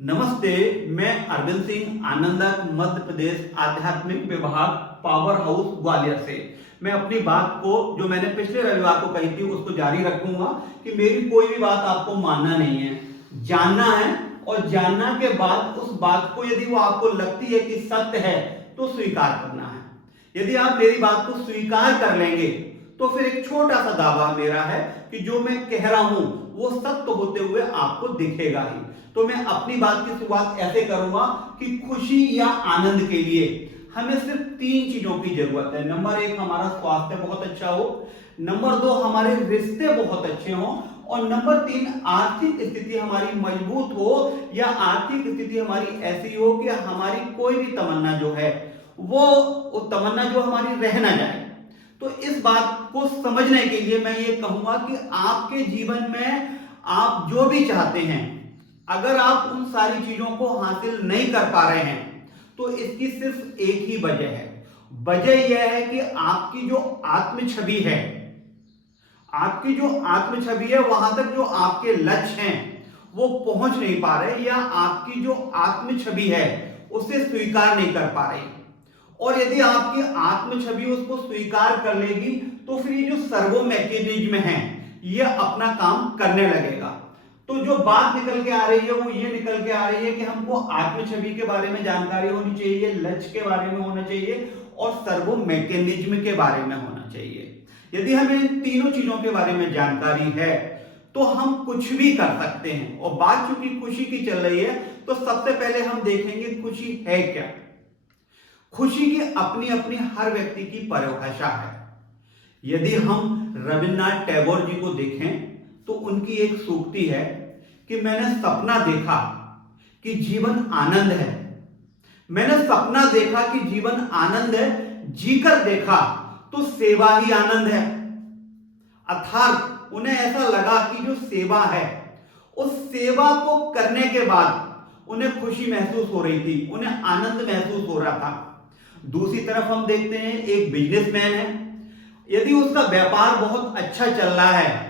नमस्ते, मैं अरविंद सिंह आनंदक मध्य प्रदेश आध्यात्मिक विभाग पावर हाउस ग्वालियर से। मैं अपनी बात को जो मैंने पिछले रविवार को कही थी उसको जारी रखूंगा कि मेरी कोई भी बात आपको मानना नहीं है, जानना है। और जानना के बाद उस बात को यदि वो आपको लगती है कि सत्य है तो स्वीकार करना है। यदि आप मेरी बात को स्वीकार कर लेंगे तो फिर एक छोटा सा दावा मेरा है कि जो मैं कह रहा हूं वो सत्य होते हुए आपको दिखेगा ही। तो मैं अपनी बात की शुरुआत ऐसे करूंगा कि खुशी या आनंद के लिए हमें सिर्फ 3 चीजों की जरूरत है। नंबर 1, हमारा स्वास्थ्य बहुत अच्छा हो। नंबर 2, हमारे रिश्ते बहुत अच्छे हों। और नंबर 3, आर्थिक स्थिति हमारी मजबूत हो या आर्थिक स्थिति हमारी ऐसी हो कि हमारी कोई भी तमन्ना जो है वो तमन्ना जो हमारी रह ना जाए। तो इस बात को समझने के लिए मैं ये कहूंगा कि आपके जीवन में आप जो भी चाहते हैं, अगर आप उन सारी चीजों को हासिल नहीं कर पा रहे हैं तो इसकी सिर्फ एक ही वजह है। वजह यह है कि आपकी जो आत्म छवि है, आपकी जो आत्म छवि है, वहां तक जो आपके लक्ष्य हैं वो पहुंच नहीं पा रहे, या आपकी जो आत्म छवि है उसे स्वीकार नहीं कर पा रहे। और यदि आपकी आत्म छवि उसको स्वीकार कर लेगी तो फिर ये जो सर्वो मैकेनिज्म है ये अपना काम करने लगेगा। तो जो बात निकल के आ रही है वो ये निकल के आ रही है कि हमको आत्म छवि के बारे में जानकारी होनी चाहिए, लक्ष्य के बारे में होना चाहिए और सर्वो मैकेनिज्म के बारे में होना चाहिए। यदि हमें इन तीनों चीजों के बारे में जानकारी है तो हम कुछ भी कर सकते हैं। और बात चूंकि खुशी की चल रही है तो सबसे पहले हम देखेंगे खुशी है क्या। खुशी की अपनी अपनी हर व्यक्ति की परिभाषा है। यदि हम रविन्द्रनाथ टैगोर जी को देखें तो उनकी एक सूक्ति है कि मैंने सपना देखा कि जीवन आनंद है। मैंने सपना देखा कि जीवन आनंद है, जीकर देखा तो सेवा ही आनंद है। अर्थात उन्हें ऐसा लगा कि जो सेवा है उस सेवा को करने के बाद उन्हें खुशी महसूस हो रही थी, उन्हें आनंद महसूस हो रहा था। दूसरी तरफ हम देखते हैं एक बिजनेसमैन है, यदि उसका व्यापार बहुत अच्छा चल रहा है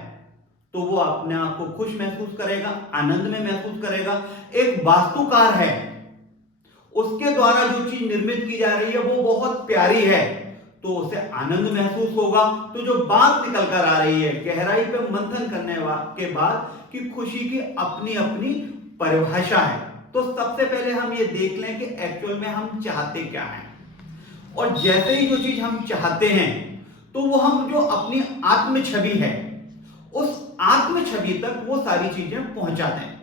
तो वो अपने आप को खुश महसूस करेगा, आनंद में महसूस करेगा। एक वास्तुकार है, उसके द्वारा जो चीज निर्मित की जा रही है वो बहुत प्यारी है तो उसे आनंद महसूस होगा। तो जो बात निकल कर आ रही है गहराई पे मंथन करने के बाद कि खुशी की अपनी अपनी परिभाषा है। तो सबसे पहले हम ये देख लें कि एक्चुअल में हम चाहते क्या हैं। और जैसे ही जो चीज हम चाहते हैं तो वो हम जो अपनी आत्म छवि है उस आत्म छवि तक वो सारी चीजें पहुंचाते हैं।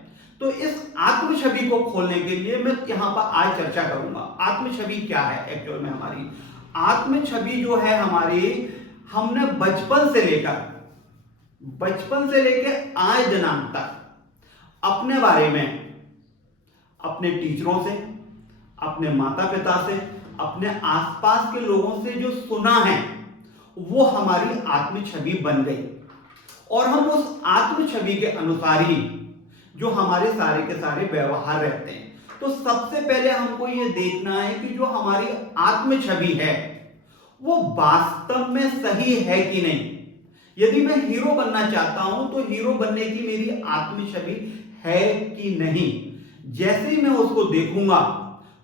तो इस आत्म छवि को खोलने के लिए मैं यहां पर आज चर्चा करूंगा। आत्म छवि क्या है एक्चुअल में। हमारी आत्म छवि जो है हमारी, हमने बचपन से लेकर आज दिनांक तक अपने बारे में अपने टीचरों से, अपने माता पिता से, अपने आसपास के लोगों से जो सुना है वो हमारी आत्म छवि बन गई। और हम उस आत्म छवि के अनुसार ही जो हमारे सारे के सारे व्यवहार रहते हैं। तो सबसे पहले हमको ये देखना है कि जो हमारी आत्म छवि है वो वास्तव में सही है कि नहीं। यदि मैं हीरो बनना चाहता हूं तो हीरो बनने की मेरी आत्म छवि है कि नहीं। जैसे ही मैं उसको देखूंगा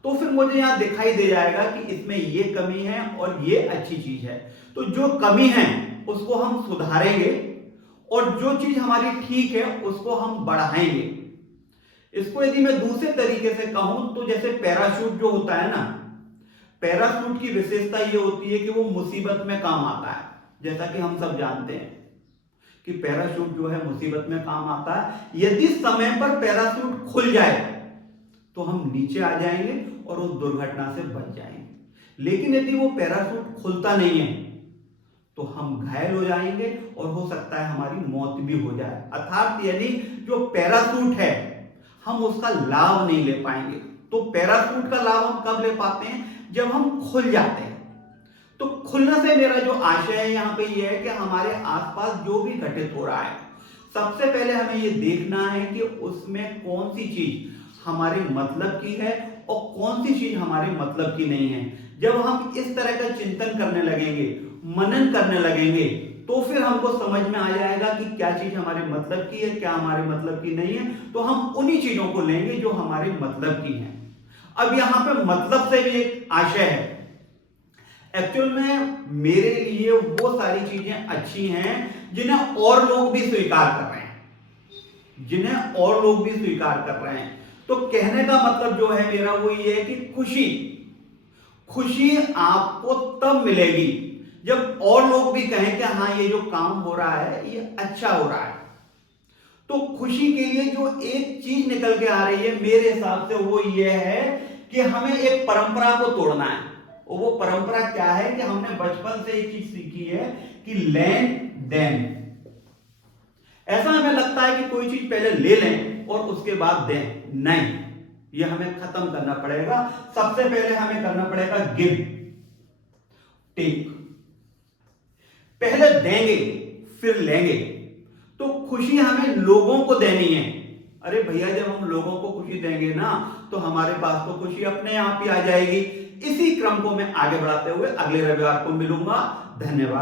तो फिर मुझे यहां दिखाई दे जाएगा कि इसमें ये कमी है और ये अच्छी चीज है। तो जो कमी है उसको हम सुधारेंगे और जो चीज हमारी ठीक है उसको हम बढ़ाएंगे। इसको यदि मैं दूसरे तरीके से कहूं तो जैसे पैराशूट जो होता है ना, पैराशूट की विशेषता ये होती है कि वो मुसीबत में काम आता है। जैसा कि हम सब जानते हैं कि पैराशूट जो है मुसीबत में काम आता है। यदि समय पर पैराशूट खुल जाए तो हम नीचे आ जाएंगे और उस दुर्घटना से बच जाएंगे। लेकिन यदि वो पैराशूट खुलता नहीं है तो हम घायल हो जाएंगे और हो सकता है हमारी मौत भी हो जाए। अर्थात यानी जो पैराशूट है हम उसका लाभ नहीं ले पाएंगे। तो पैराशूट का लाभ हम कब ले पाते हैं? जब हम खुल जाते हैं। तो खुलने से मेरा जो आशय है यहां पे ये है कि हमारे आसपास जो भी घटित हो रहा है सबसे पहले हमें ये देखना है कि उसमें कौन सी चीज हमारे मतलब की है और कौन सी चीज हमारे मतलब की नहीं है। जब हम इस तरह का चिंतन करने लगेंगे, मनन करने लगेंगे तो फिर हमको समझ में आ जाएगा कि क्या चीज हमारे मतलब की है, क्या हमारे मतलब की नहीं है। तो हम उन्हीं चीजों को लेंगे जो हमारे मतलब की है। अब यहां पे मतलब से भी एक आशय है। एक्चुअल में मेरे लिए वो सारी चीजें अच्छी हैं जिन्हें और लोग भी स्वीकार कर रहे हैं, जिन्हें और लोग भी स्वीकार कर रहे हैं। तो कहने का मतलब जो है मेरा वो ये है कि खुशी, खुशी आपको तब मिलेगी जब और लोग भी कहें कि हाँ ये जो काम हो रहा है ये अच्छा हो रहा है। तो खुशी के लिए जो एक चीज निकल के आ रही है मेरे हिसाब से वो ये है कि हमें एक परंपरा को तोड़ना है। और वो परंपरा क्या है कि हमने बचपन से एक चीज सीखी है कि लेन देन। ऐसा हमें लगता है कि कोई चीज पहले ले लें और उसके बाद दें, नहीं, ये हमें खत्म करना पड़ेगा। सबसे पहले हमें करना पड़ेगा गिव टेक। पहले देंगे फिर लेंगे। तो खुशी हमें लोगों को देनी है। अरे भैया जब हम लोगों को खुशी देंगे ना तो हमारे पास तो खुशी अपने आप ही आ जाएगी। इसी क्रम को मैं आगे बढ़ाते हुए अगले रविवार को मिलूंगा। धन्यवाद।